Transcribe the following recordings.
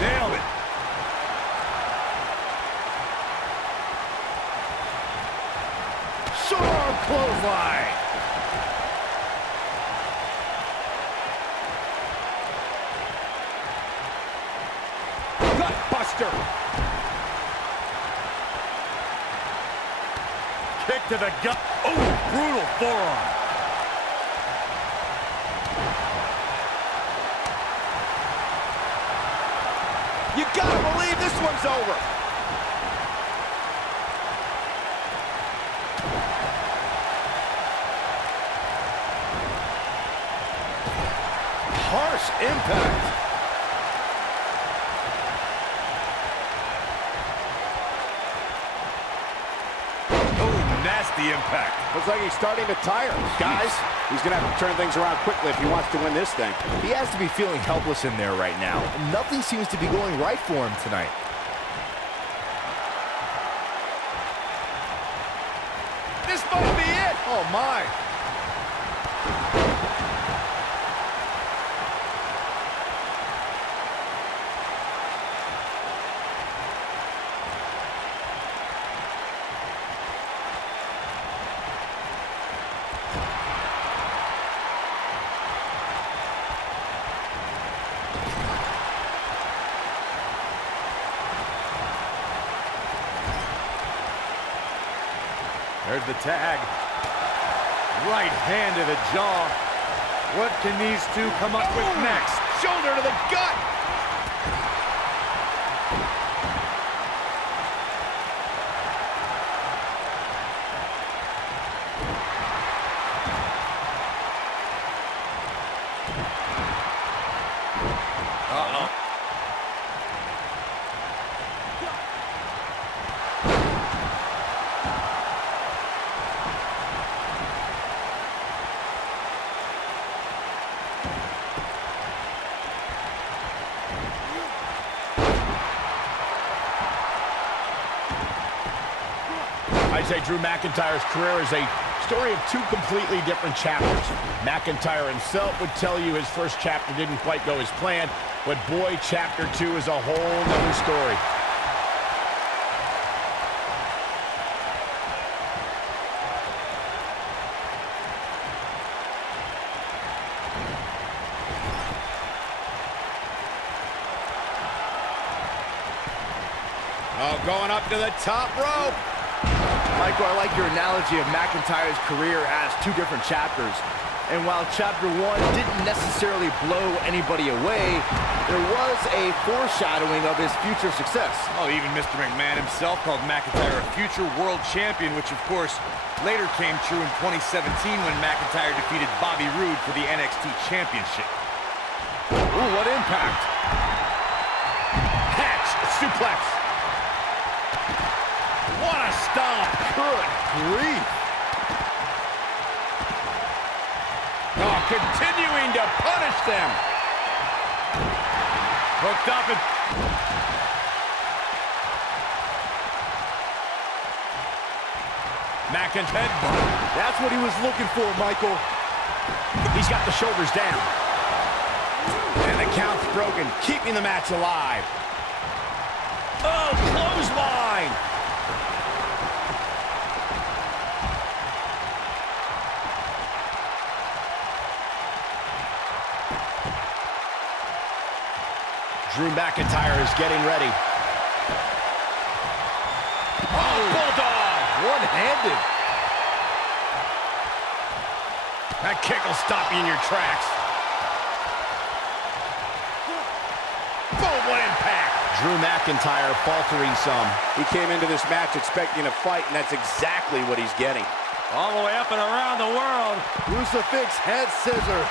Nailed it. Short arm clothesline. Gut buster. Kick to the gut. Oh, brutal forearm. You gotta believe this one's over. Harsh impact. Oh, nasty impact. Looks like he's starting to tire. Guys, he's going to have to turn things around quickly if he wants to win this thing. He has to be feeling helpless in there right now. Nothing seems to be going right for him tonight. This might be it. Oh, my. There's the tag. Right hand to the jaw. What can these two come up with next? Shoulder to the gut. Uh-oh. I say Drew McIntyre's career is a story of two completely different chapters. McIntyre himself would tell you his first chapter didn't quite go as planned, but boy, chapter 2 is a whole nother story. Oh, going up to the top rope. Michael, I like your analogy of McIntyre's career as two different chapters. And while chapter 1 didn't necessarily blow anybody away, there was a foreshadowing of his future success. Oh, even Mr. McMahon himself called McIntyre a future world champion, which of course later came true in 2017 when McIntyre defeated Bobby Roode for the NXT Championship. Ooh, what impact. Catch, suplex. What a stomp. Good grief. Oh, continuing to punish them. Hooked up and... McIntyre. That's what he was looking for, Michael. He's got the shoulders down. And the count's broken, keeping the match alive. Oh, clothesline. Drew McIntyre is getting ready. Oh, bulldog! One-handed. That kick will stop you in your tracks. Boom, what impact! Drew McIntyre faltering some. He came into this match expecting a fight, and that's exactly what he's getting. All the way up and around the world. Crucifix head scissor.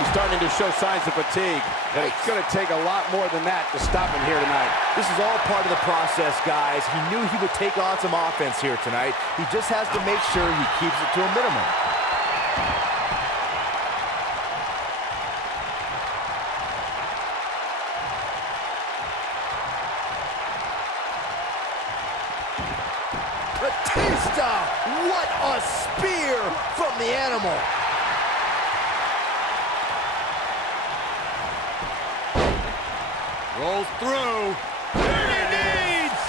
He's starting to show signs of fatigue, but it's going to take a lot more than that to stop him here tonight. This is all part of the process, guys. He knew he would take on some offense here tonight. He just has to make sure he keeps it to a minimum. Batista! What a spear from the animal! Rolls through. Dirty deeds!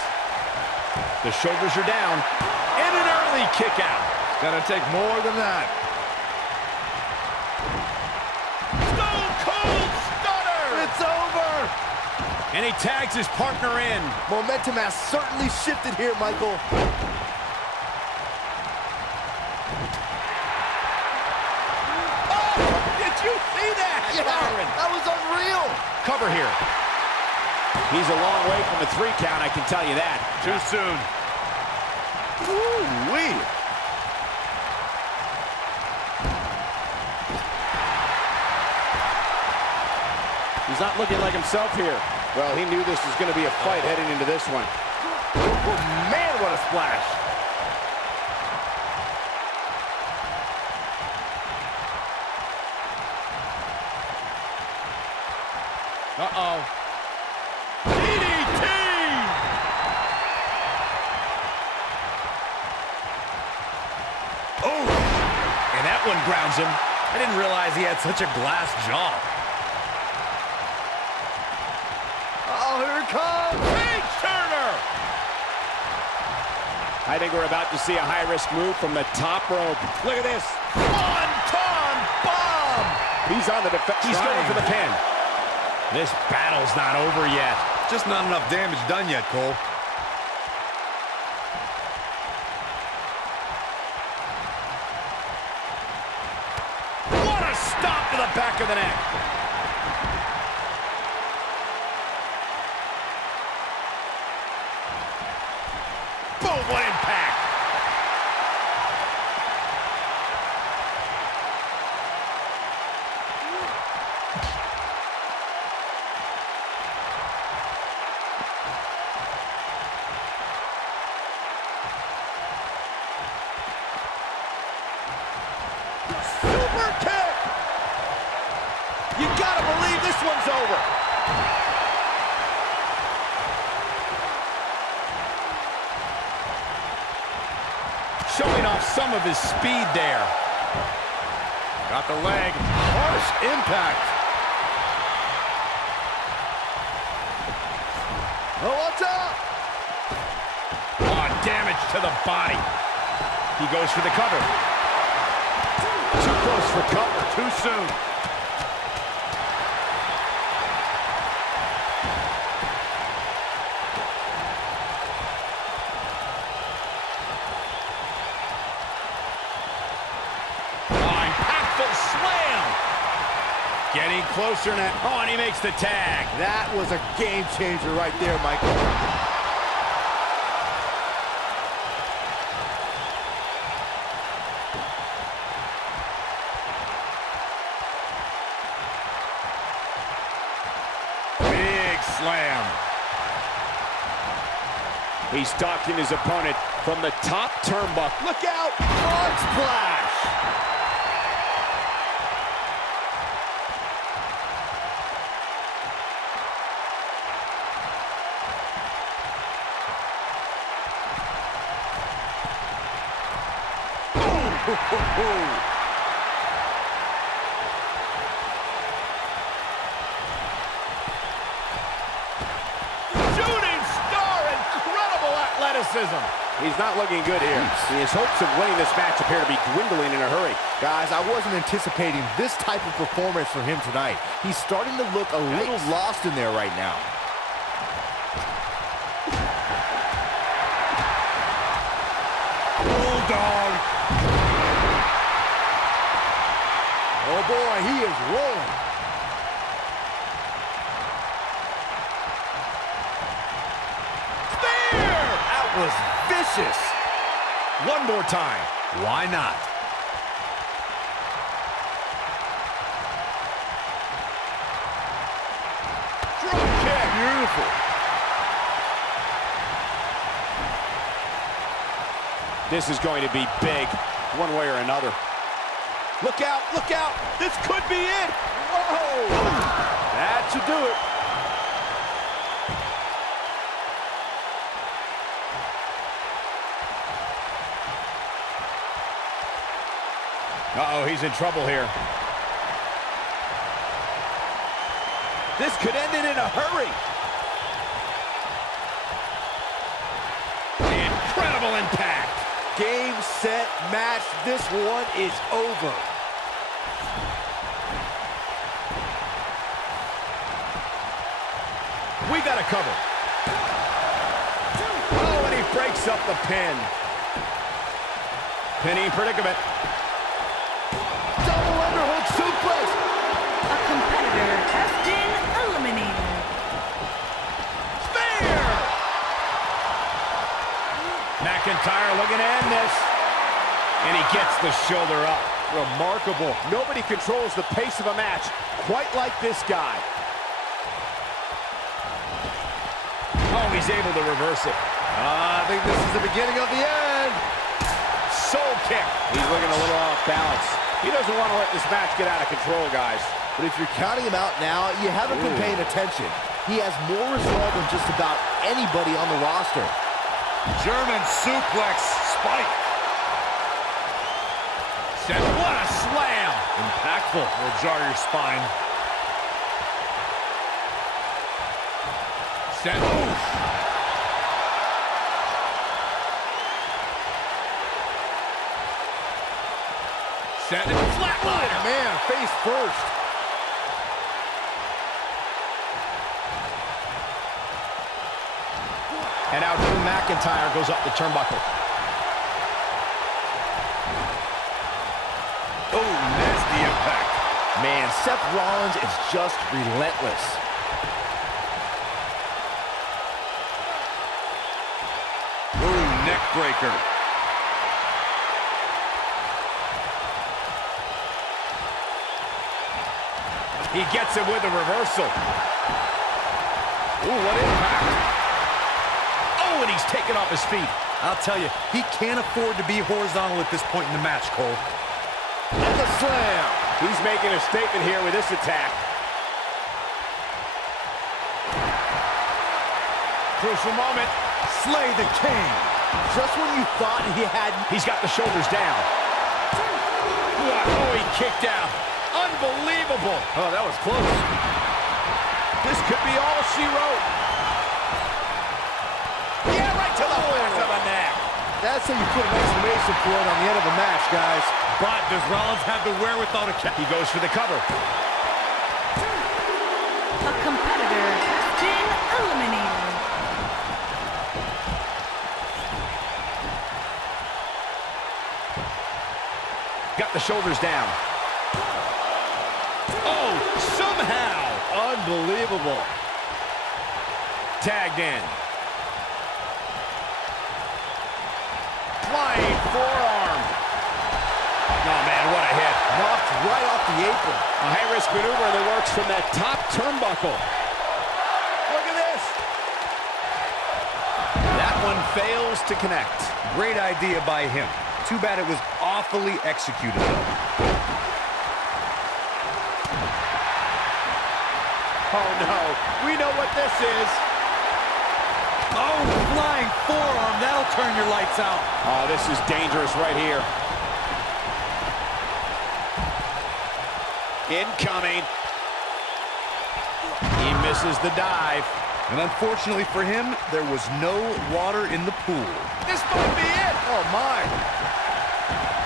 The shoulders are down. And an early kick out. It's gonna take more than that. Stone Cold Stunner! It's over! And he tags his partner in. Momentum has certainly shifted here, Michael. Oh, did you see that, Yeah, Byron? that was unreal. Cover here. He's a long way from a 3 count, I can tell you that. Too soon. Woo-wee. He's not looking like himself here. Well, he knew this was going to be a fight heading into this one. Oh, man, what a splash. Uh-oh. DDT! Oh! And that one grounds him. I didn't realize he had such a glass jaw. Oh, here it comes. Page Turner! I think we're about to see a high-risk move from the top rope. Look at this. One-ton bomb! He's on the defense. He's going for the pin. This battle's not over yet. Just not enough damage done yet, Cole. What a stop to the back of the neck. Boom, what impact. Super kick! You gotta believe this one's over. Showing off some of his speed there. Got the leg. Harsh impact. Oh, what's up? Oh, damage to the body. He goes for the cover. Too close for cover, too soon. Oh, impactful slam. Getting closer now. Oh, and he makes the tag. That was a game changer right there, Michael. Big slam. He's stalking his opponent from the top turnbuckle. Look out! Frog splash. Shooting star, incredible athleticism. He's not looking good here. His hopes of winning this match appear to be dwindling in a hurry. Guys, I wasn't anticipating this type of performance from him tonight. He's starting to look a little lost in there right now. Bulldog. Oh boy, he is rolling. Spear! That was vicious. One more time. Why not? Drop kick. Beautiful. This is going to be big, one way or another. Look out, look out. This could be it. Whoa! That should do it. Uh-oh, he's in trouble here. This could end it in a hurry. Incredible impact. Game, set, match. This one is over. We got a cover. Oh, and he breaks up the pin. Pinning predicament. Double underhook suplex. A competitor has been eliminated. Spear! McIntyre looking to end this. And he gets the shoulder up. Remarkable. Nobody controls the pace of a match quite like this guy. Oh, he's able to reverse it. I think this is the beginning of the end. Soul kick. He's looking a little off balance. He doesn't want to let this match get out of control, guys. But if you're counting him out now, you haven't been paying attention. He has more resolve than just about anybody on the roster. German suplex spike. Said, what a slam. Impactful. Will jar your spine. Said, oof. Set it flatliner. Man, face first. And now Drew McIntyre goes up the turnbuckle. Oh, nasty impact. Man, Seth Rollins is just relentless. Ooh, neck breaker. He gets it with a reversal. Ooh, what impact. Oh, and he's taken off his feet. I'll tell you, he can't afford to be horizontal at this point in the match, Cole. And the slam. He's making a statement here with this attack. Crucial moment. Slay the king. Just when you thought he had... He's got the shoulders down. What? Oh, he kicked out. Unbelievable. Oh, that was close. This could be all she wrote. Yeah, right to the back of the neck. That's how you put an exclamation point on the end of a match, guys. But does Rollins have the wherewithal to catch? He goes for the cover. A competitor has been eliminated. Got the shoulders down. Oh, somehow. Unbelievable. Tagged in. Flying forearm. Oh, man, what a hit. Knocked right off the apron. A high-risk maneuver that works from that top turnbuckle. Look at this. That one fails to connect. Great idea by him. Too bad it was awfully executed, though. Oh, no. We know what this is. Oh, flying forearm. That'll turn your lights out. Oh, this is dangerous right here. Incoming. He misses the dive. And unfortunately for him, there was no water in the pool. This might be it. Oh, my.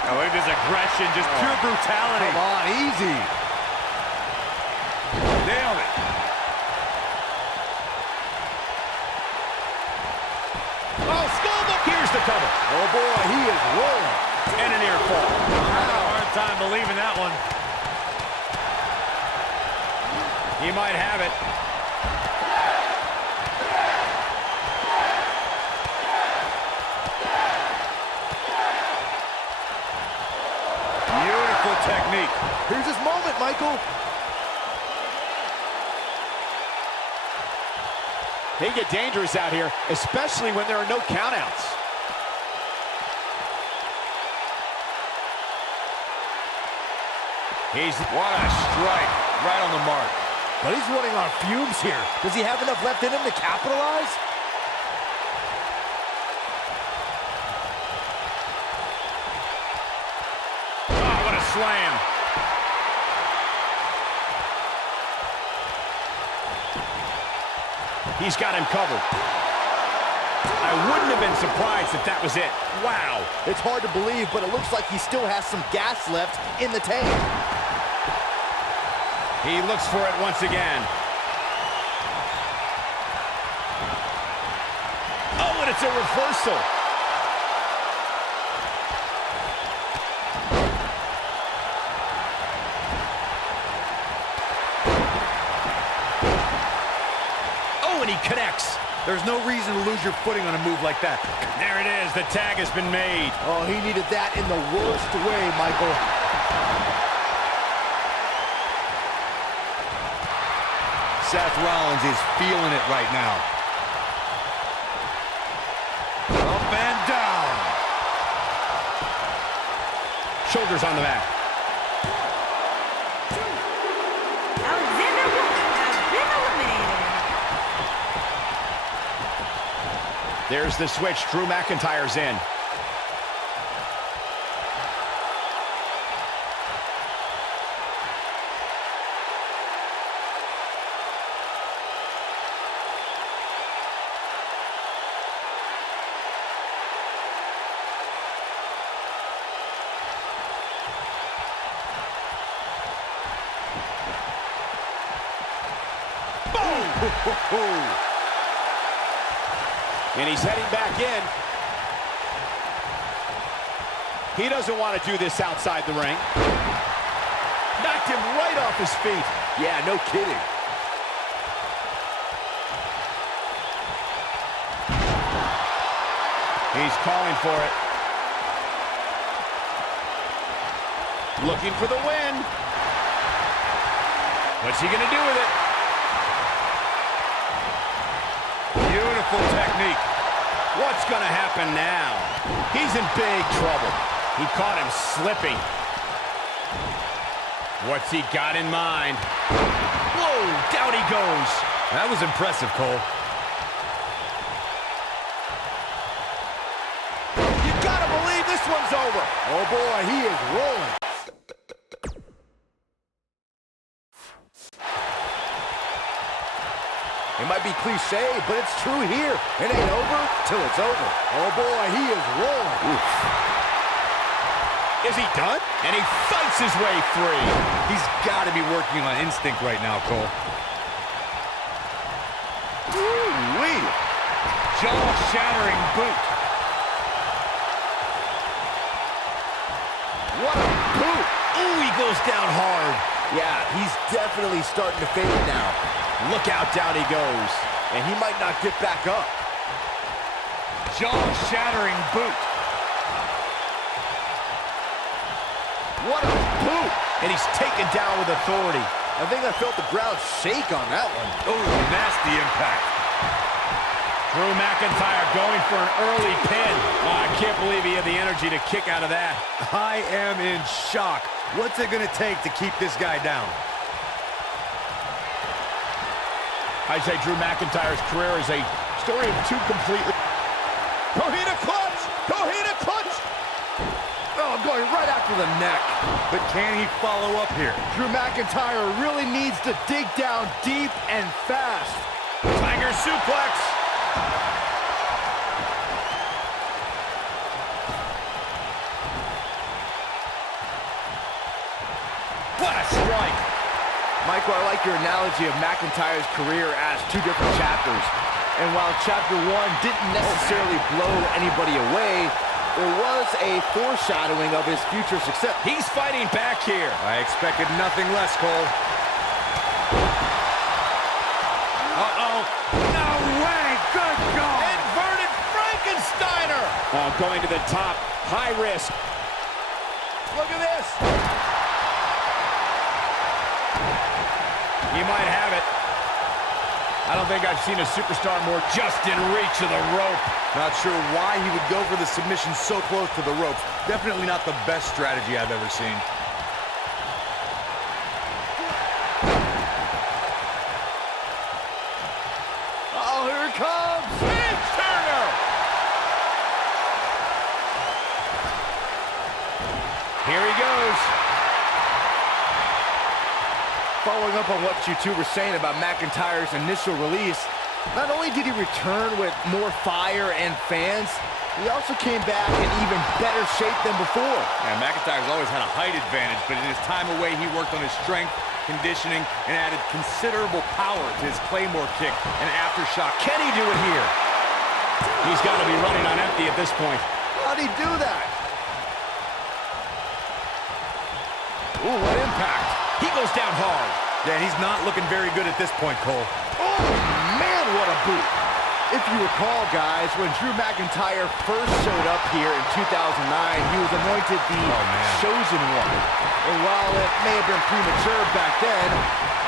Oh, look at his aggression, just pure brutality. Come on, easy. Nailed it. Oh, Skullbuck. Here's the cover. Oh, boy, he is rolling. And an ear fall. I had a hard time believing that one. He might have it. Beautiful technique. Here's his moment, Michael. They get dangerous out here, especially when there are no countouts. What a strike. Right on the mark. But he's running on fumes here. Does he have enough left in him to capitalize? Oh, what a slam. He's got him covered. I wouldn't have been surprised if that was it. Wow. It's hard to believe, but it looks like he still has some gas left in the tank. He looks for it once again. Oh, and it's a reversal. Oh, and he connects. There's no reason to lose your footing on a move like that. There it is. The tag has been made. Oh, he needed that in the worst way, Michael. Seth Rollins is feeling it right now. Up and down. Shoulders on the mat. Alexander Wolf has been eliminated. There's the switch. Drew McIntyre's in. And he's heading back in. He doesn't want to do this outside the ring. Knocked him right off his feet. Yeah, no kidding. He's calling for it. Looking for the win. What's he gonna do with it? Beautiful technique. What's gonna happen now? He's in big trouble. He caught him slipping. What's he got in mind? Whoa, down he goes. That was impressive, Cole. You gotta believe this one's over. Oh boy, he is rolling. It might be cliche, but it's true here. It ain't over till it's over. Oh boy, he is rolling. Oof. Is he done? And he fights his way free. He's got to be working on instinct right now, Cole. Woo-wee. Jaw-shattering boot. What a boot. Ooh, he goes down hard. Yeah, he's definitely starting to fade now. Look out, down he goes. And he might not get back up. Jaw-shattering boot. What a boot. And he's taken down with authority. I think I felt the ground shake on that one. Oh, nasty impact. Drew McIntyre going for an early pin. Oh, I can't believe he had the energy to kick out of that. I am in shock. What's it going to take to keep this guy down? I'd say Drew McIntyre's career is a story of two completely... Kohina clutch! Kohina clutch! Oh, going right after the neck. But can he follow up here? Drew McIntyre really needs to dig down deep and fast. Tiger suplex! What a strike! Michael, I like your analogy of McIntyre's career as two different chapters. And while Chapter 1 didn't necessarily blow anybody away, there was a foreshadowing of his future success. He's fighting back here. I expected nothing less, Cole. Uh-oh. No way! Good goal! Inverted Frankensteiner! Oh, going to the top. High risk. Look at this. He might have it. I don't think I've seen a superstar more just in reach of the rope. Not sure why he would go for the submission so close to the ropes. Definitely not the best strategy I've ever seen. Oh, here it comes! Big Turner! Here he goes. Following up on what you two were saying about McIntyre's initial release, not only did he return with more fire and fans, he also came back in even better shape than before. Yeah, McIntyre's always had a height advantage, but in his time away, he worked on his strength, conditioning, and added considerable power to his Claymore kick and aftershock. Can he do it here? He's got to be running on empty at this point. How'd he do that? Ooh, what impact. He goes down hard. Yeah, he's not looking very good at this point, Cole. Oh, man, what a boot. If you recall, guys, when Drew McIntyre first showed up here in 2009, he was anointed the Chosen One. And while it may have been premature back then,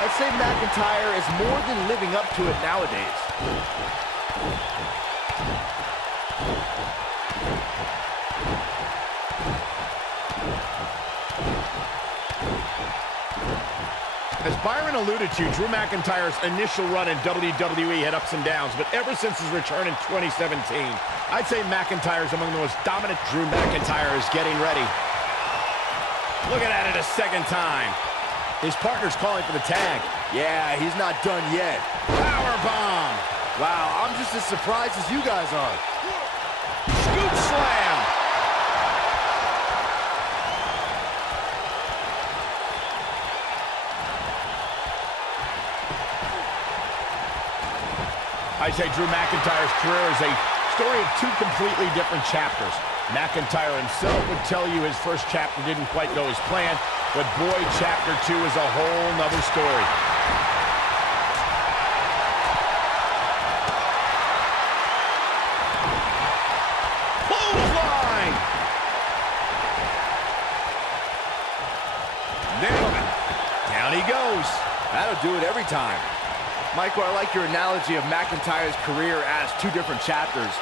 I'd say McIntyre is more than living up to it nowadays. As Byron alluded to, Drew McIntyre's initial run in WWE had ups and downs, but ever since his return in 2017, I'd say McIntyre's among the most dominant. Drew McIntyre is getting ready. Looking at it a second time. His partner's calling for the tag. Yeah, he's not done yet. Powerbomb. Wow, I'm just as surprised as you guys are. Scoop slam. I'd say Drew McIntyre's career is a story of two completely different chapters. McIntyre himself would tell you his first chapter didn't quite go as planned, but boy, chapter 2 is a whole nother story. Clothesline! Nailed it. Down he goes. That'll do it every time. Michael, I like your analogy of McIntyre's career as two different chapters.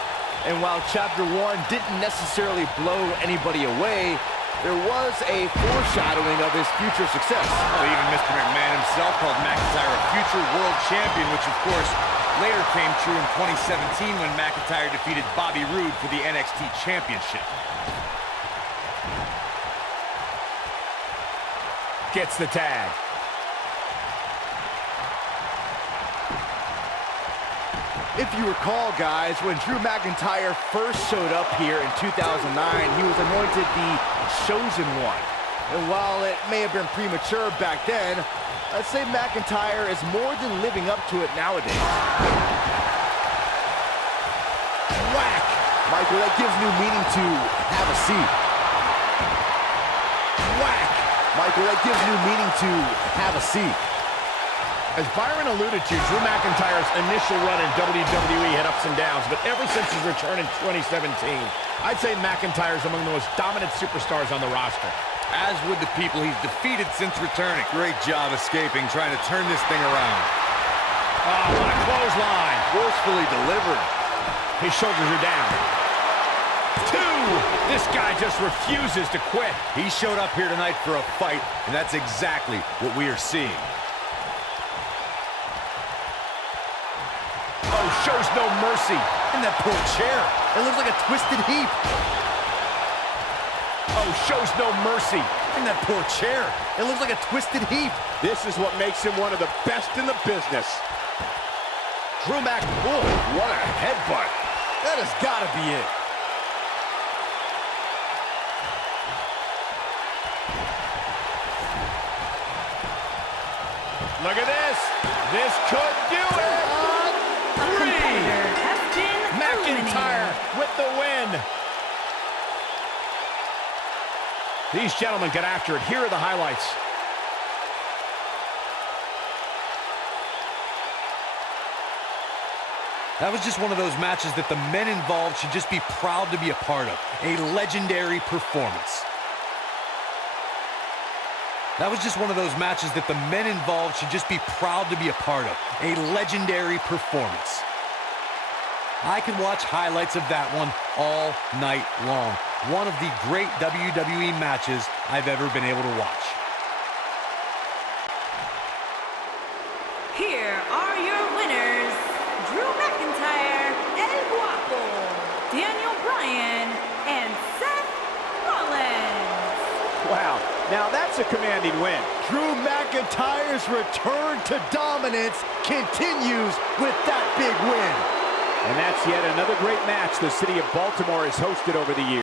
And while Chapter 1 didn't necessarily blow anybody away, there was a foreshadowing of his future success. Well, even Mr. McMahon himself called McIntyre a future world champion, which, of course, later came true in 2017 when McIntyre defeated Bobby Roode for the NXT Championship. Gets the tag. If you recall, guys, when Drew McIntyre first showed up here in 2009, he was anointed the Chosen One. And while it may have been premature back then, I'd say McIntyre is more than living up to it nowadays. Whack! Michael, that gives new meaning to have a seat. Whack! Michael, that gives new meaning to have a seat. As Byron alluded to, Drew McIntyre's initial run in WWE had ups and downs, but ever since his return in 2017, I'd say McIntyre's among the most dominant superstars on the roster. As would the people he's defeated since returning. Great job escaping, trying to turn this thing around. Oh, what a clothesline. Forcefully delivered. His shoulders are down. 2! This guy just refuses to quit. He showed up here tonight for a fight, and that's exactly what we are seeing. Oh, shows no mercy. And that poor chair. It looks like a twisted heap. Oh, shows no mercy. And that poor chair. It looks like a twisted heap. This is what makes him one of the best in the business. Drew Mac. Oh, what a headbutt. That has got to be it. Look at this. This could do it. McIntyre with the win. These gentlemen get after it. Here are the highlights. That was just one of those matches that the men involved should just be proud to be a part of. A legendary performance. That was just one of those matches that the men involved should just be proud to be a part of. A legendary performance. I can watch highlights of that one all night long. One of the great WWE matches I've ever been able to watch. Here are your winners, Drew McIntyre, El Guapo, Daniel Bryan, and Seth Rollins. Wow, now that's a commanding win. Drew McIntyre's return to dominance continues with that big win. And that's yet another great match the city of Baltimore has hosted over the years.